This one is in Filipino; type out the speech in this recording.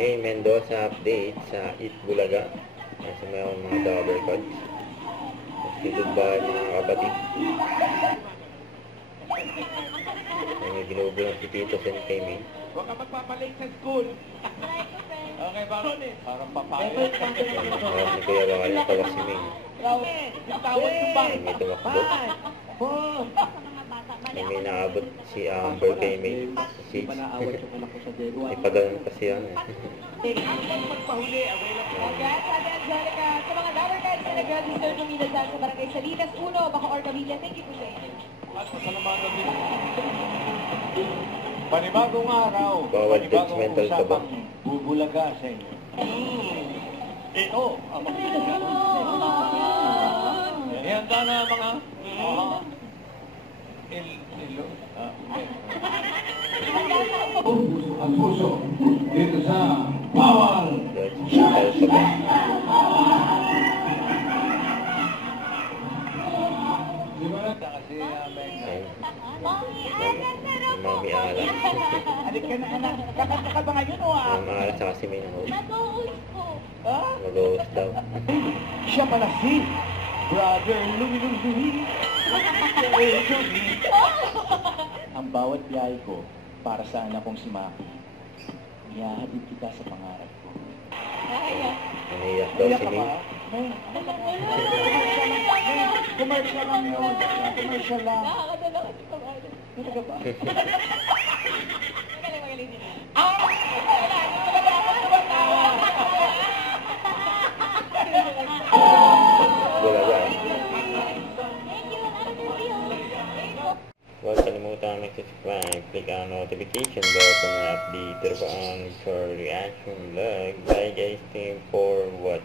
May Mendoza update sa Eat Bulaga. Kasi mayroon mga double cards. Dito ba mga kapatid? May ginubo ng si Tito Sen kay May. Huwag ka magpapalit sa school. Okay ba? Parang papalit. Parang si Kuya Bakal na tawas si May. Tawag ko ba? May tumakbo. May naabot si Amber kay May. Si may pagano'n kasi yan eh. Magpahuli. Congrats, Ate Angelica. Sa mga lover cards na nag-register kumilasan sa Barangay Salinas 1, Baco Orcavilla, thank you po sa inyo. At masalamatan din. Panibagong araw. Bawal judgmental ka ba? Bubulaga sa inyo. Ito ang mga ihanda na mga ilo. Ang puso dito sa bawal Judgmental ka ba? Di ba na kasi Mami Ala. Alik ka na anak. Kakanta ka ba ngayon o Mami Ala sa kasi may nang-host. Nag-host po. Mag-host daw. Siya pala si Brother Louie. Ang bawat biyahe ko para sa anak kong si Maki. Iyahatid kita sa pangarap ko. Naniyak daw si May. Commercial lang yun. Commercial lang. Nakakadala ko si Pamalo. Ano ka ba? Magaling nila. Bulaga. Thank you. Huwag kalimutan mag-subscribe, click ang notification bell kung na-update pa ang short reaction vlog. Bye guys, team for what?